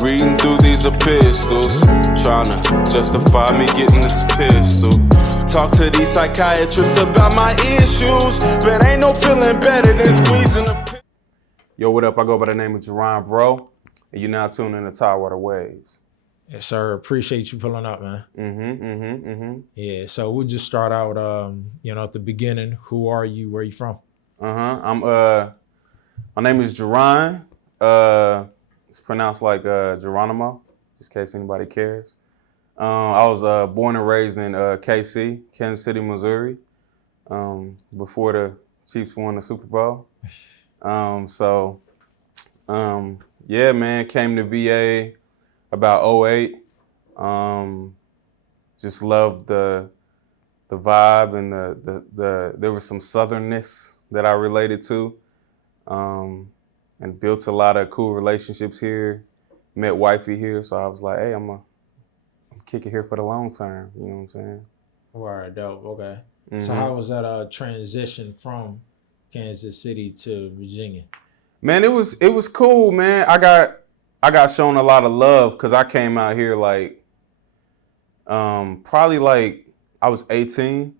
Reading through these epistles, trying to justify me getting this pistol. Talk to these psychiatrists about my issues, but ain't no feeling better than squeezing a. Yo, what up? I go by the name of Jeron Bro, and you're now tuning in to Tidewater Waves. Yes, sir. Appreciate you pulling up, man. Yeah, so we'll just start out, at the beginning. Who are you? Where are you from? My name is Jeron. It's pronounced like Geronimo, just in case anybody cares. I was born and raised in KC, Kansas City, Missouri, before the Chiefs won the Super Bowl. Yeah, man, came to VA about 2008. Just loved the vibe and the there was some southernness that I related to, and built a lot of cool relationships here. Met wifey here, so I was like, hey, I'm kicking here for the long term. You know what I'm saying? All right, dope. Okay. So how was that transition from Kansas City to Virginia? Man, it was cool, man. I got shown a lot of love because I came out here like probably like I was 18,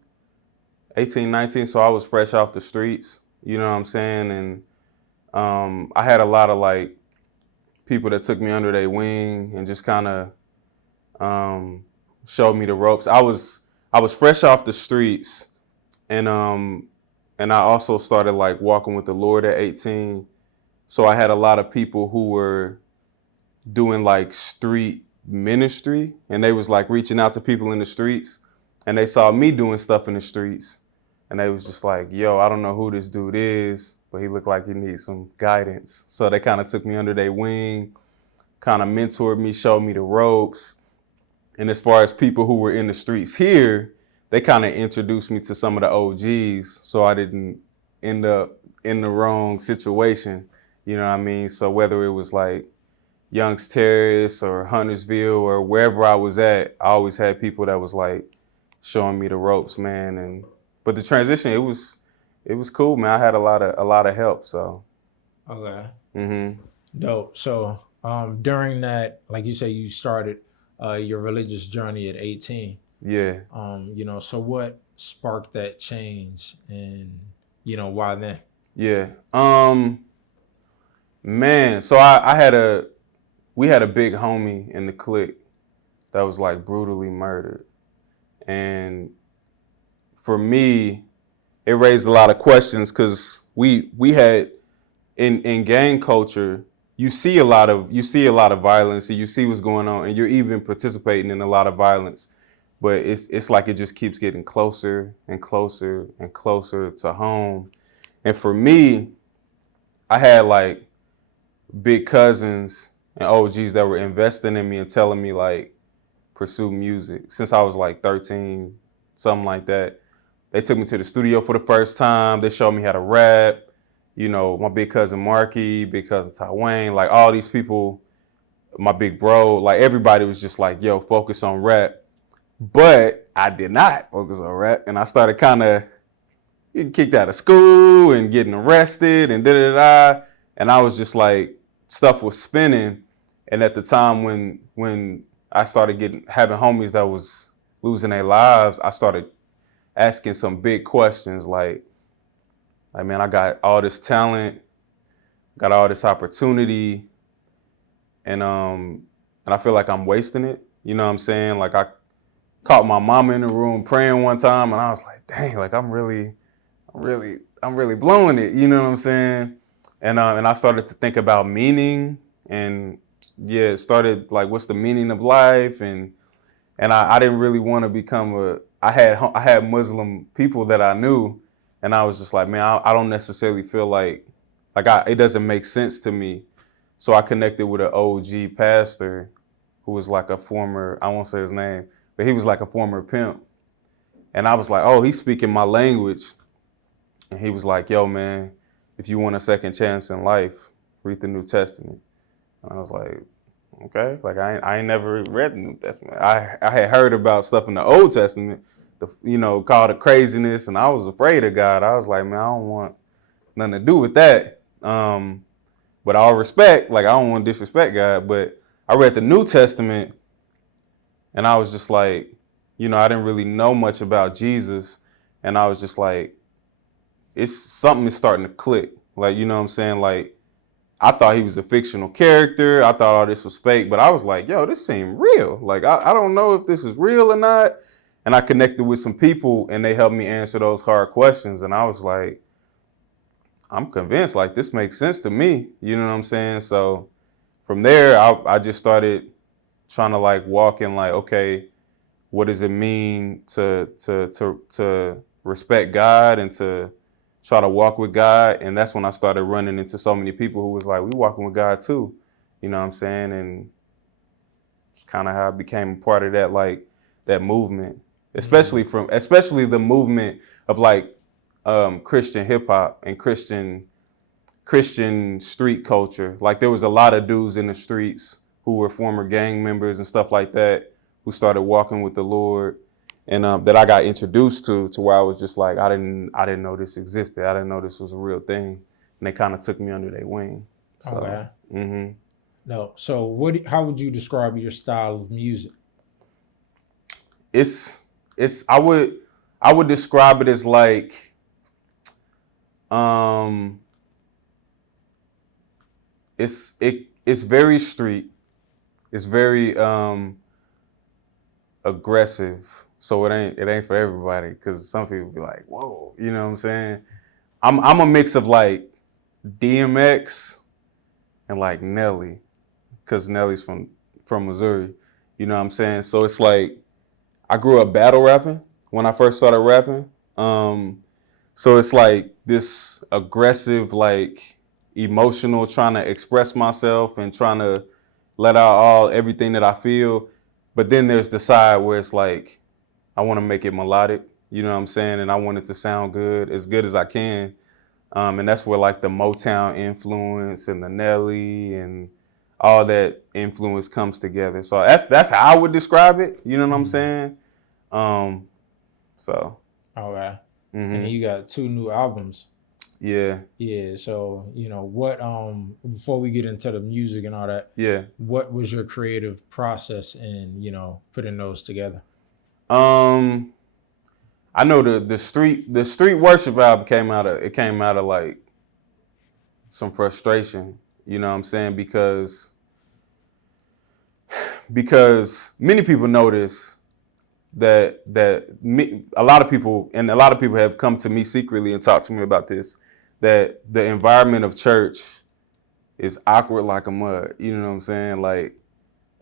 19, so I was fresh off the streets, you know what I'm saying? And I had a lot of like people that took me under their wing and just kind of showed me the ropes. I was fresh off the streets, and I also started like walking with the Lord at 18. So I had a lot of people who were doing like street ministry, and they was like reaching out to people in the streets, and they saw me doing stuff in the streets, and they was just like, yo, I don't know who this dude is, but he looked like he needs some guidance. So they kind of took me under their wing, kind of mentored me, showed me the ropes. And as far as people who were in the streets here, they kind of introduced me to some of the OGs, so I didn't end up in the wrong situation. You know what I mean? So whether it was like Young's Terrace or Huntersville or wherever I was at, I always had people that was like showing me the ropes, man. But the transition, it was cool, man. I had a lot of help. So. Okay. Dope. So during that, like you say, you started your religious journey at 18. Yeah. So what sparked that change, and why then? Yeah. Man, so we had a big homie in the clique that was like brutally murdered. And for me, it raised a lot of questions because we had in gang culture, you see a lot of violence, and you see what's going on, and you're even participating in a lot of violence. But it's like it just keeps getting closer and closer and closer to home. And for me, I had like big cousins and OGs that were investing in me and telling me like pursue music since I was like 13, something like that. They took me to the studio for the first time. They showed me how to rap. My big cousin Marky, big cousin Ty Wayne, like all these people, my big bro, like everybody was just like, yo, focus on rap. But I did not focus on rap, and I started kind of getting kicked out of school and getting arrested and da-da-da. And I was just like, stuff was spinning. And at the time when I started having homies that was losing their lives, I started asking some big questions like, man, I got all this talent, got all this opportunity, and I feel like I'm wasting it. You know what I'm saying? Like I caught my mama in the room praying one time, and I was like, dang, like I'm really blowing it. You know what I'm saying? And I started to think about meaning, and yeah, it started like, what's the meaning of life? And I didn't really want to become I had Muslim people that I knew, and I was just like, man, I don't necessarily feel like it doesn't make sense to me. So I connected with an OG pastor who was like a former, I won't say his name, but he was like a former pimp. And I was like, oh, he's speaking my language. And he was like, yo, man, if you want a second chance in life, read the New Testament. And I was like, okay, like I ain't never read the New Testament. I had heard about stuff in the Old Testament, called the craziness, and I was afraid of God. I was like, man, I don't want nothing to do with that. But all respect, like I don't want to disrespect God, but I read the New Testament, and I was just like, I didn't really know much about Jesus, and I was just like, it's something is starting to click. Like, you know what I'm saying? Like, I thought he was a fictional character. I thought all this was fake, but I was like, yo, this seemed real. Like, I don't know if this is real or not. And I connected with some people, and they helped me answer those hard questions. And I was like, I'm convinced, like, this makes sense to me. You know what I'm saying? So from there, I just started trying to like walk in like, okay, what does it mean to respect God and to try to walk with God? And that's when I started running into so many people who was like, we walking with God too. You know what I'm saying? And it's kind of how I became a part of that, like that movement, especially the movement of like Christian hip hop and Christian street culture. Like there was a lot of dudes in the streets who were former gang members and stuff like that, who started walking with the Lord, and that I got introduced to where I was just like, I didn't know this existed. I didn't know this was a real thing, and they kind of took me under their wing. So, okay. No. So how would you describe your style of music? I would describe it as like, it's very street. It's very aggressive. So it ain't for everybody, because some people be like, whoa, you know what I'm saying? I'm a mix of like DMX and like Nelly, because Nelly's from Missouri. You know what I'm saying? So it's like I grew up battle rapping when I first started rapping. So it's like this aggressive, like emotional, trying to express myself and trying to let out everything that I feel. But then there's the side where it's like, I want to make it melodic, you know what I'm saying? And I want it to sound good as I can. And that's where like the Motown influence and the Nelly and all that influence comes together. So that's how I would describe it. You know what I'm saying? So. All right. And then you got 2 new albums. Yeah. Yeah. So, what, before we get into the music and all that, what was your creative process in, putting those together? I know the street worship album came out of like some frustration, you know what I'm saying? Because many people notice that a lot of people have come to me secretly and talked to me about this, that the environment of church is awkward like a mud. You know what I'm saying? Like,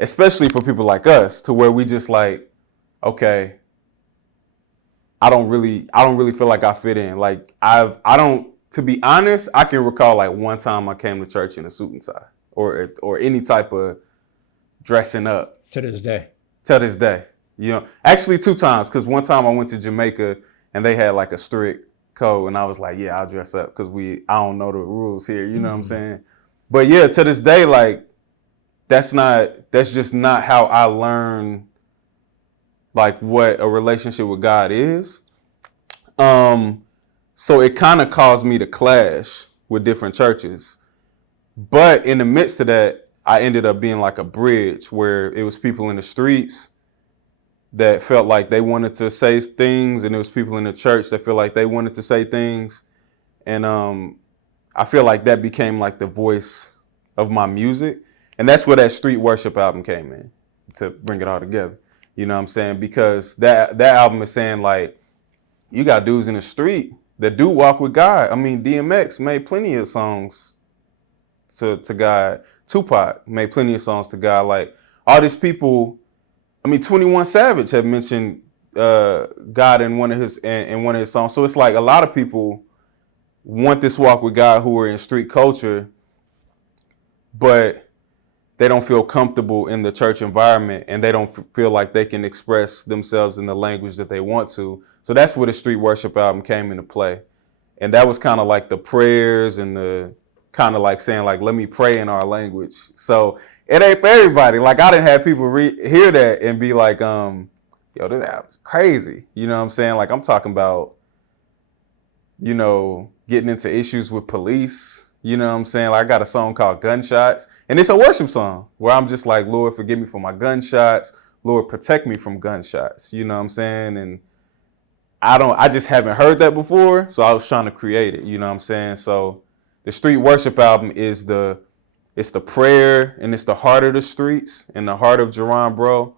especially for people like us, to where we just like, okay, I don't really feel like I fit in. Like to be honest, I can recall like one time I came to church in a suit and tie or any type of dressing up. To this day. Actually 2 times, because one time I went to Jamaica and they had like a strict code, and I was like, yeah, I'll dress up because I don't know the rules here. You know what I'm saying? But yeah, to this day, like that's just not how I learn like what a relationship with God is. So it kind of caused me to clash with different churches. But in the midst of that, I ended up being like a bridge where it was people in the streets that felt like they wanted to say things, and there was people in the church that feel like they wanted to say things. And I feel like that became like the voice of my music. And that's where that street worship album came in, to bring it all together. You know what I'm saying? Because that album is saying like, you got dudes in the street that do walk with God. I mean, DMX made plenty of songs to God. Tupac made plenty of songs to God. Like all these people, 21 Savage had mentioned God in one of his songs. So it's like a lot of people want this walk with God who are in street culture, but they don't feel comfortable in the church environment, and they don't feel like they can express themselves in the language that they want to. So that's where the street worship album came into play. And that was kind of like the prayers and the kind of like saying like, let me pray in our language. So it ain't for everybody. Like I didn't have people hear that and be like, yo, this album's crazy. You know what I'm saying? Like I'm talking about, getting into issues with police, You know what I'm saying? Like I got a song called Gunshots, and it's a worship song where I'm just like, Lord, forgive me for my gunshots. Lord, protect me from gunshots. You know what I'm saying? And I just haven't heard that before, so I was trying to create it. You know what I'm saying? So the Street Worship album is it's the prayer and it's the heart of the streets and the heart of Jeron Bro.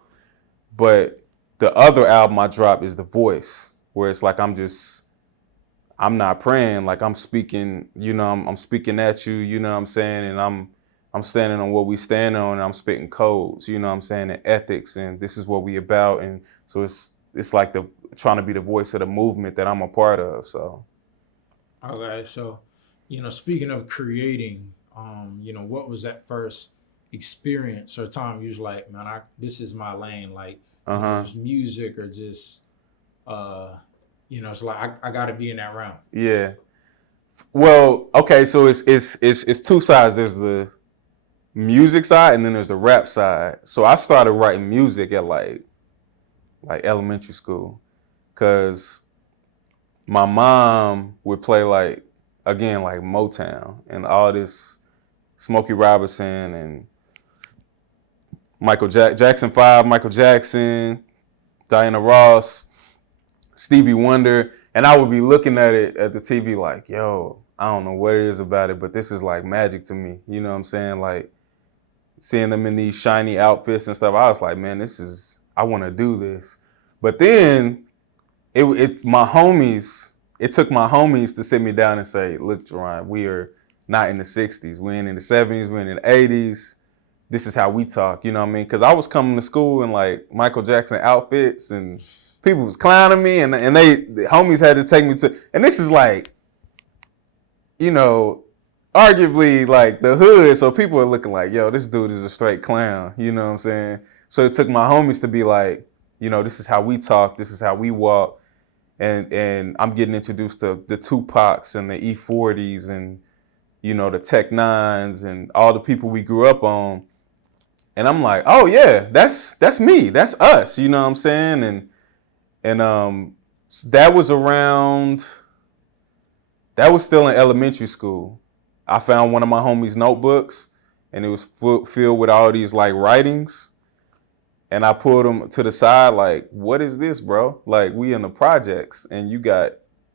But the other album I dropped is The Voice, where it's like I'm not praying, like I'm speaking, you know, I'm speaking at you, you know what I'm saying, and I'm standing on what we stand on, and I'm spitting codes, you know what I'm saying, and ethics, and this is what we about, and so it's like the trying to be the voice of the movement that I'm a part of. So Okay, so speaking of creating, what was that first experience or time you was like, man, this is my lane, like it's music or just it's like I got to be in that realm. Yeah. Well, okay, so it's two sides. There's the music side and then there's the rap side. So I started writing music at like elementary school, cause my mom would play like Motown and all this Smokey Robinson and Jackson 5, Michael Jackson, Diana Ross, Stevie Wonder, and I would be looking at it at the TV like, yo, I don't know what it is about it, but this is like magic to me. You know what I'm saying? Like seeing them in these shiny outfits and stuff, I was like, man, I want to do this. But then it took my homies to sit me down and say, look, Jeron, we are not in the 60s. We ain't in the 70s. We're in the 80s. This is how we talk. You know what I mean? Because I was coming to school in like Michael Jackson outfits and people was clowning me, and the homies had to take me to, and this is like, arguably like the hood, so people are looking like, yo, this dude is a straight clown, you know what I'm saying? So it took my homies to be like, this is how we talk, this is how we walk, and I'm getting introduced to the Tupacs and the E40s and, the Tech Nines and all the people we grew up on, and I'm like, oh yeah, that's me, that's us, you know what I'm saying? And that was still in elementary school. I found one of my homies' notebooks, and it was filled with all these like writings. And I pulled them to the side, like, what is this, bro? Like, we in the projects, and you got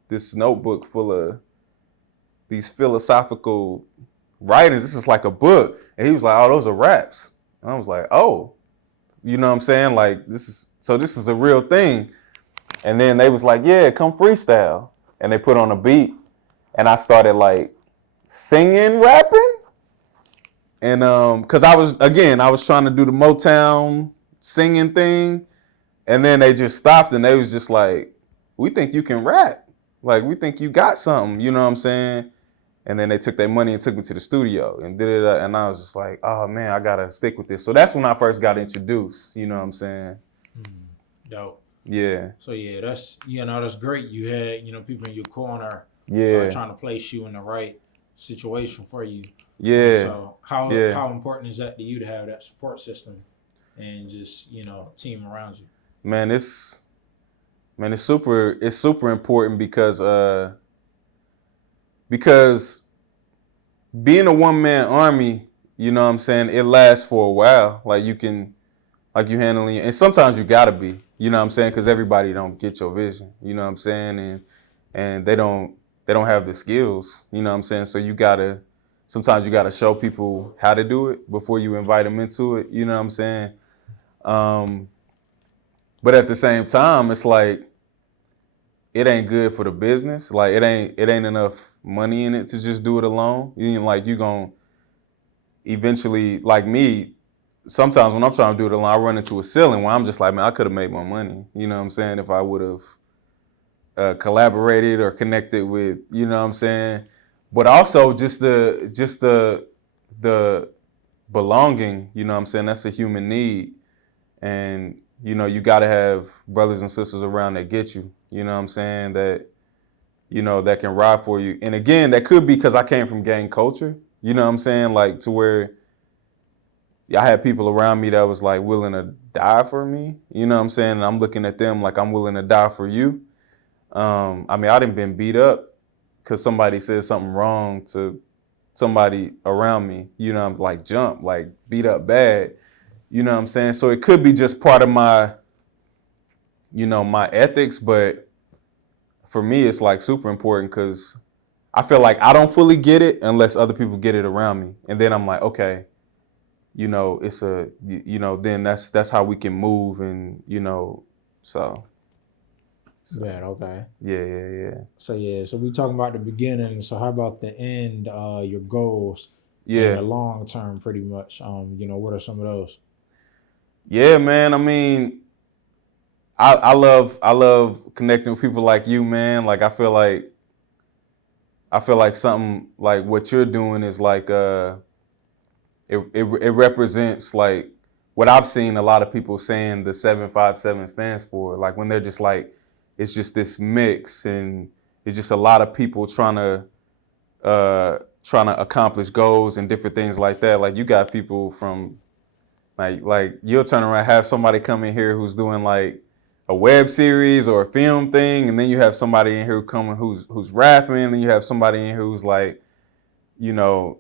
this notebook full of these philosophical writings. This is like a book. And he was like, oh, those are raps. And I was like, oh, you know what I'm saying? Like, this is a real thing. And then they was like, yeah, come freestyle. And they put on a beat. And I started like singing, rapping. And cause I was trying to do the Motown singing thing. And then they just stopped and they was just like, we think you can rap. Like, we think you got something, you know what I'm saying? And then they took their money and took me to the studio and did it. And I was just like, oh man, I gotta stick with this. So that's when I first got introduced, you know what I'm saying? Dope. Yeah. So yeah, that's great. You had people in your corner, trying to place you in the right situation for you. Yeah. So how important is that to you to have that support system and just team around you? Man, it's super important because being a one-man army, you know what I'm saying, it lasts for a while. Like you handling it, and sometimes you gotta be, you know what I'm saying, because everybody don't get your vision, you know what I'm saying, and they don't have the skills, you know what I'm saying. So sometimes you gotta show people how to do it before you invite them into it, you know what I'm saying. But at the same time, it's like it ain't good for the business. Like it ain't enough money in it to just do it alone. You gonna eventually, like me, sometimes when I'm trying to do it alone, I run into a ceiling where I'm just like, man, I could have made more money. You know what I'm saying? If I would have collaborated or connected with, you know what I'm saying? But also just the belonging, you know what I'm saying? That's a human need. And, you got to have brothers and sisters around that get you, you know what I'm saying? That, that can ride for you. And again, that could be because I came from gang culture, you know what I'm saying? Like to where I had people around me that was like willing to die for me, you know what I'm saying? And I'm looking at them like I'm willing to die for you. I done been beat up because somebody said something wrong to somebody around me, you know, like jump, like beat up bad, you know what I'm saying? So it could be just part of my, you know, my ethics, but for me, it's like super important because I feel like I don't fully get it unless other people get it around me. And then I'm like, okay, you know, you know, then that's how we can move and, you know, so. Man, okay. Yeah. So we talking about the beginning. So how about the end? Your goals Yeah. and the long term, pretty much. You know, what are some of those? Yeah, man. I mean, I love connecting with people like you, man. Like I feel like something like what you're doing is like it represents like what I've seen a lot of people saying the 757 stands for. Like when they're just like, it's just this mix and it's just a lot of people trying to accomplish goals and different things like that. Like you got people from like you'll turn around, have somebody come in here who's doing like a web series or a film thing, and then you have somebody in here who's rapping, and then you have somebody in here who's like, you know,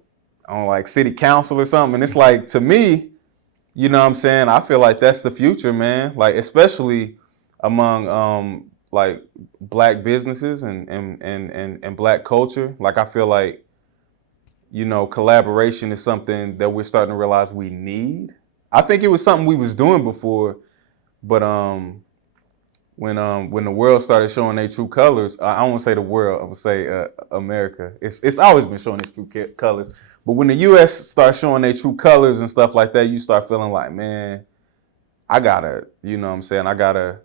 on like city council or something. And it's like, to me, you know what I'm saying? I feel like that's the future, man. Like especially among like black businesses and black culture. Like I feel like, you know, collaboration is something that we're starting to realize we need. I think it was something we was doing before, but when the world started showing their true colors, I don't want to say the world, I would say America. It's always been showing its true colors, but when the U.S. starts showing their true colors and stuff like that, you start feeling like, man, I gotta, you know what I'm saying, I gotta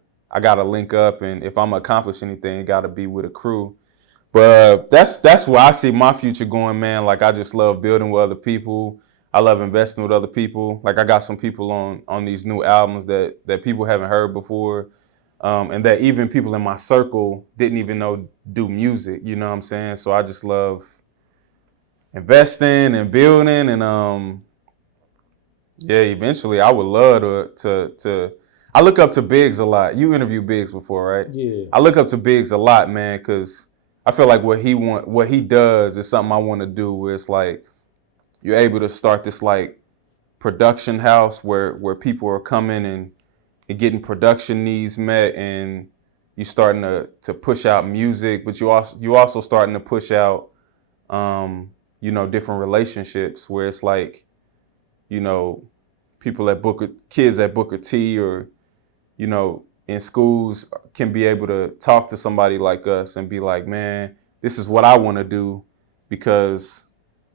link up, and if I'm gonna accomplish anything, it gotta be with a crew. But that's where I see my future going, man. Like I just love building with other people. I love investing with other people. Like I got some people on these new albums that people haven't heard before, and that even people in my circle didn't even know do music. You know what I'm saying? So I just love investing and building, and yeah. Eventually, I would love to. I look up to Biggs a lot. You interviewed Biggs before, right? Yeah. I look up to Biggs a lot, man, because I feel like what he does is something I want to do. Where it's like you're able to start this like production house where people are coming and getting production needs met, and you starting to push out music, but you also starting to push out you know, different relationships where it's like, you know, kids at Booker T or, you know, in schools can be able to talk to somebody like us and be like, man, this is what I want to do because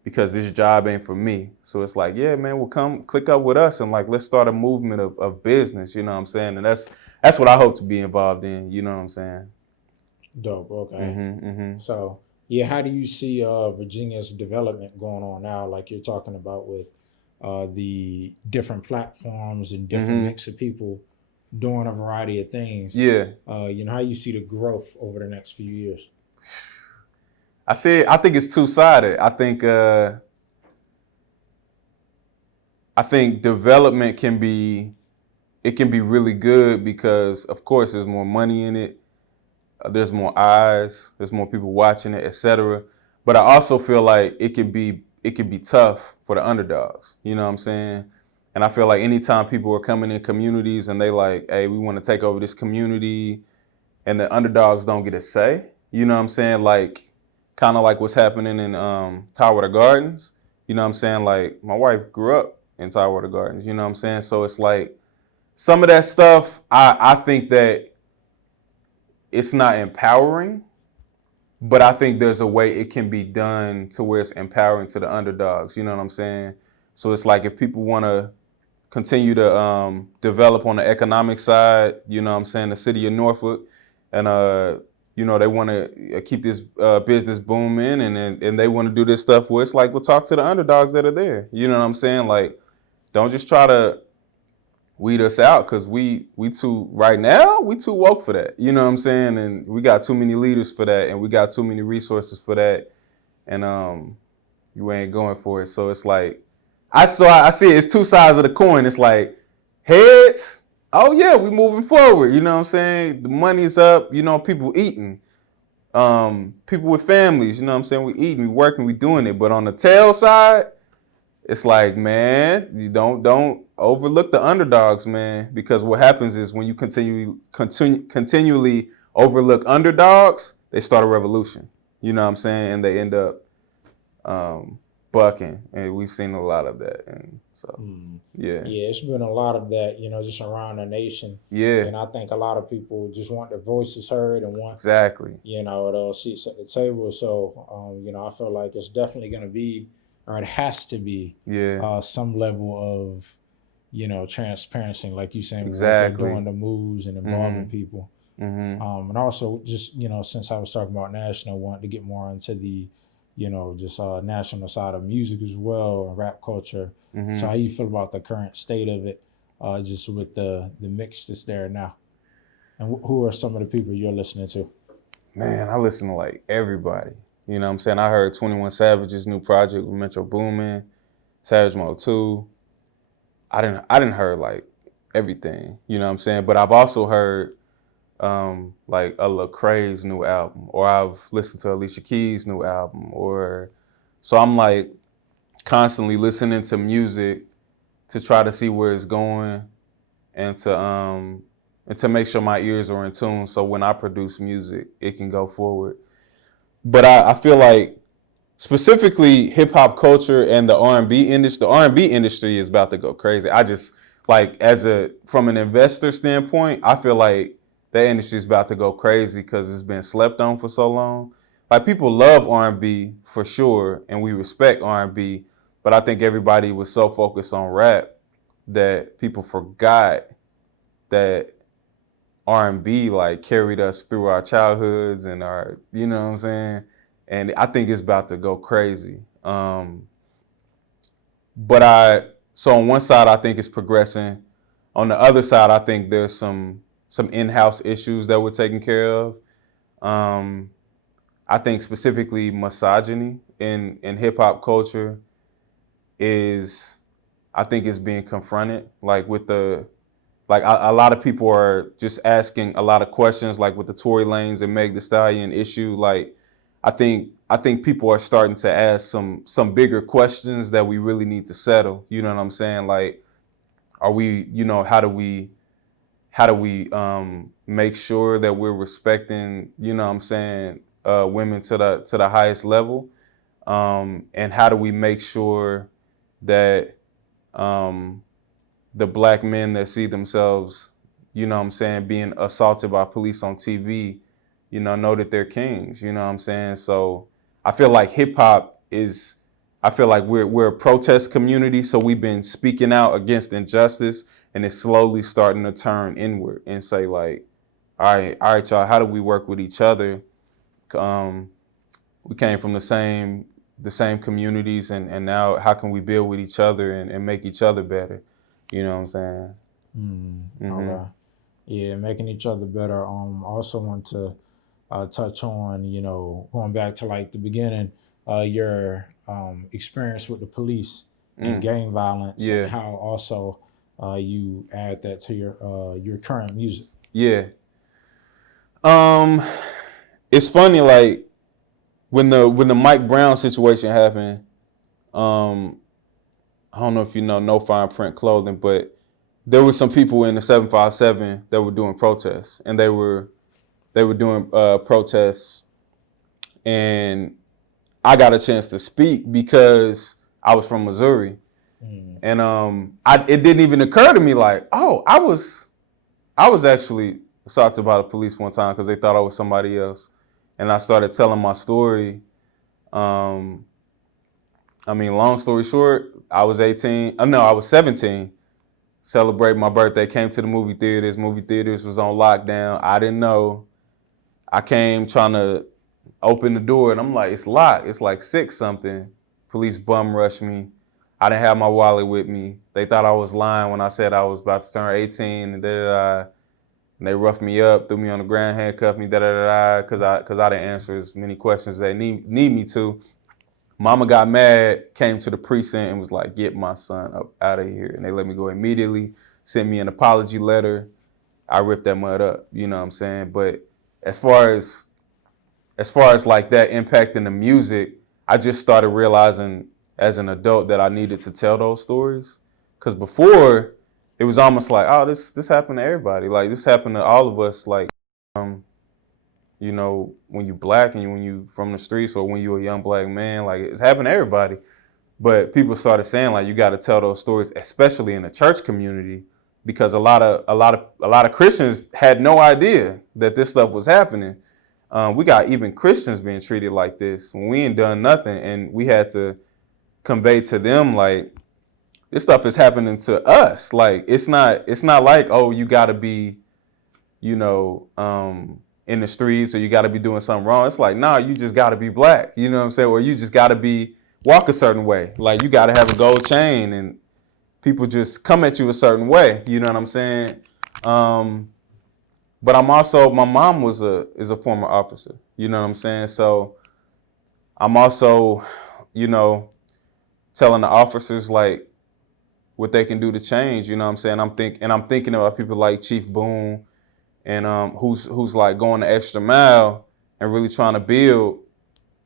this job ain't for me. So it's like, yeah, man, well, come click up with us and like, let's start a movement of business. You know what I'm saying? And that's what I hope to be involved in. You know what I'm saying? Dope. Okay. Mm-hmm. So yeah, how do you see Virginia's development going on now? Like you're talking about with the different platforms and different mix of people doing a variety of things. Yeah. You know, how you see the growth over the next few years? I think it's two-sided. I think development can be really good because of course there's more money in it. There's more eyes, there's more people watching it, etc. But I also feel like it can be tough for the underdogs. You know what I'm saying? And I feel like anytime people are coming in communities and they like, hey, we want to take over this community, and the underdogs don't get a say. You know what I'm saying? Like, kind of like what's happening in Tidewater Gardens. You know what I'm saying? Like, my wife grew up in Tidewater Gardens. You know what I'm saying? So it's like some of that stuff, I think that it's not empowering, but I think there's a way it can be done to where it's empowering to the underdogs. You know what I'm saying? So it's like if people want to continue to develop on the economic side, you know what I'm saying, the city of Norfolk, and you know, they want to keep this business booming, and they want to do this stuff where it's like, we'll talk to the underdogs that are there. You know what I'm saying? Like, don't just try to weed us out because we too woke for that. You know what I'm saying? And we got too many leaders for that, and we got too many resources for that, and you ain't going for it. So it's like, I see it, it's two sides of the coin. It's like heads, oh yeah, we moving forward. You know what I'm saying? The money's up, you know, people eating. people with families, you know what I'm saying? We eating, we working, we doing it. But on the tail side, it's like, man, you don't overlook the underdogs, man. Because what happens is when you continually overlook underdogs, they start a revolution. You know what I'm saying? And they end up bucking, and we've seen a lot of that. And so, yeah, it's been a lot of that, just around the nation. Yeah, and I think a lot of people just want their voices heard and want exactly. seats at the table. So, I feel like it's definitely going to be, or it has to be, some level of, transparency, like you saying, exactly. what they're doing, the moves and involving people. And also just, since I was talking about national, wanting to get more into the, just national side of music as well, and rap culture. So how you feel about the current state of it, just with the mix that's there now? And who are some of the people you're listening to? Man, I listen to like everybody. You know what I'm saying? I heard 21 Savage's new project with Metro Boomin, Savage Mode 2. I didn't heard like everything, you know what I'm saying? But I've also heard like a Lecrae's new album, or I've listened to Alicia Keys' new album, or so I'm like constantly listening to music to try to see where it's going, and to make sure my ears are in tune, so when I produce music, it can go forward. But I feel like specifically hip hop culture and the R&B industry, the R&B industry is about to go crazy. I just like from an investor standpoint, I feel like that industry is about to go crazy because it's been slept on for so long. Like people love R&B for sure, and we respect R&B, but I think everybody was so focused on rap that people forgot that R&B like carried us through our childhoods and our, you know what I'm saying? And I think it's about to go crazy. So on one side, I think it's progressing. On the other side, I think there's some in-house issues that we're taking care of. I think specifically misogyny in hip hop culture I think is being confronted. Like a lot of people are just asking a lot of questions, like with the Tory Lanez and Meg Thee Stallion issue. Like, I think people are starting to ask some bigger questions that we really need to settle. You know what I'm saying? Like, are we, how do we make sure that we're respecting, you know what I'm saying, women to the highest level, and how do we make sure that the black men that see themselves, you know what I'm saying, being assaulted by police on TV, know that they're kings, you know what I'm saying? So I feel like hip hop I feel like we're a protest community, so we've been speaking out against injustice, and it's slowly starting to turn inward and say like, all right, y'all, how do we work with each other? We came from the same communities, and now how can we build with each other and make each other better? You know what I'm saying? Okay. Yeah, making each other better. I also want to touch on, going back to like the beginning, your experience with the police and gang violence, and how also you add that to your current music. Yeah. It's funny, like when the Mike Brown situation happened, I don't know if you know No Fine Print Clothing, but there were some people in the 757 that were doing protests, and they were doing protests, and I got a chance to speak because I was from Missouri, and it didn't even occur to me like, oh, I was actually assaulted by the police one time because they thought I was somebody else, and I started telling my story. Long story short, I was 18. I was 17. Celebrate my birthday. Came to the movie theaters. Movie theaters was on lockdown. I didn't know. I came trying to open the door, and I'm like, it's locked. It's like 6 something. Police bum rushed me. I didn't have my wallet with me. They thought I was lying when I said I was about to turn 18, and and they roughed me up, threw me on the ground, handcuffed me, because I didn't answer as many questions as they need me to. Mama got mad, came to the precinct and was like, get my son up out of here. And they let me go immediately, sent me an apology letter. I ripped that mud up, you know what I'm saying? But as far as as far as like that impacting the music, I just started realizing as an adult that I needed to tell those stories. Because before, it was almost like, oh, this happened to everybody. Like, this happened to all of us. Like, you know, when you black and when you from the streets, or when you a young black man, like, it's happened to everybody. But people started saying, like, you got to tell those stories, especially in the church community, because a lot of Christians had no idea that this stuff was happening. We got even Christians being treated like this when we ain't done nothing, and we had to convey to them, like, this stuff is happening to us. Like, it's not like, oh, you got to be, you know, in the streets, or you got to be doing something wrong. It's like, nah, you just got to be black. You know what I'm saying? Or you just got to walk a certain way. Like, you got to have a gold chain, and people just come at you a certain way. You know what I'm saying? But my mom is a former officer. You know what I'm saying? So I'm also, you know, telling the officers, like, what they can do to change. You know what I'm saying? I'm thinking about people like Chief Boone, and who's like going the extra mile and really trying to build,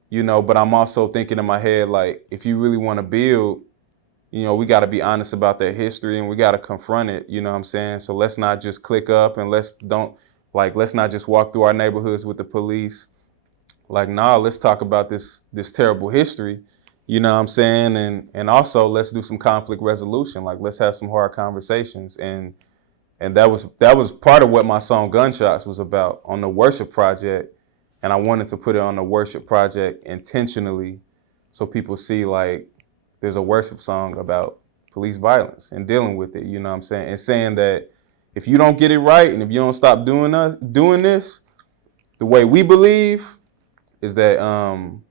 you know. But I'm also thinking in my head, like, if you really want to build, you know, we got to be honest about that history, and we got to confront it. You know what I'm saying? So let's not just click up, and let's not just walk through our neighborhoods with the police. Like, nah, let's talk about this terrible history. You know what I'm saying? And also, let's do some conflict resolution. Like, let's have some hard conversations. And that was part of what my song Gunshots was about on the worship project. And I wanted to put it on the worship project intentionally, so people see, like, there's a worship song about police violence and dealing with it. You know what I'm saying? And saying that if you don't get it right, and if you don't stop doing this, the way we believe is that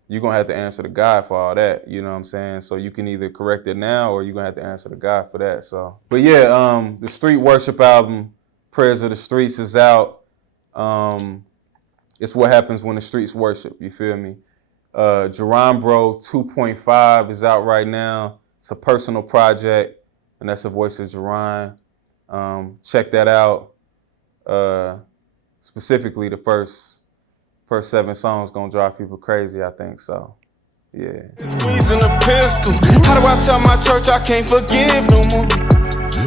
you're going to have to answer to God for all that. You know what I'm saying? So you can either correct it now, or you're going to have to answer to God for that. So, but yeah, the Street Worship album, Prayers of the Streets, is out. It's what happens when the streets worship. You feel me? Jeron Bro 2.5 is out right now. It's a personal project, and that's the voice of Jeron. Check that out. Specifically, the first 7 songs gonna drive people crazy, I think so. Yeah. Squeezing a pistol. How do I tell my church I can't forgive no more?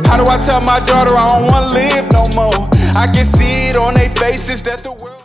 How do I tell my daughter I don't wanna live no more? I can see it on their faces that the world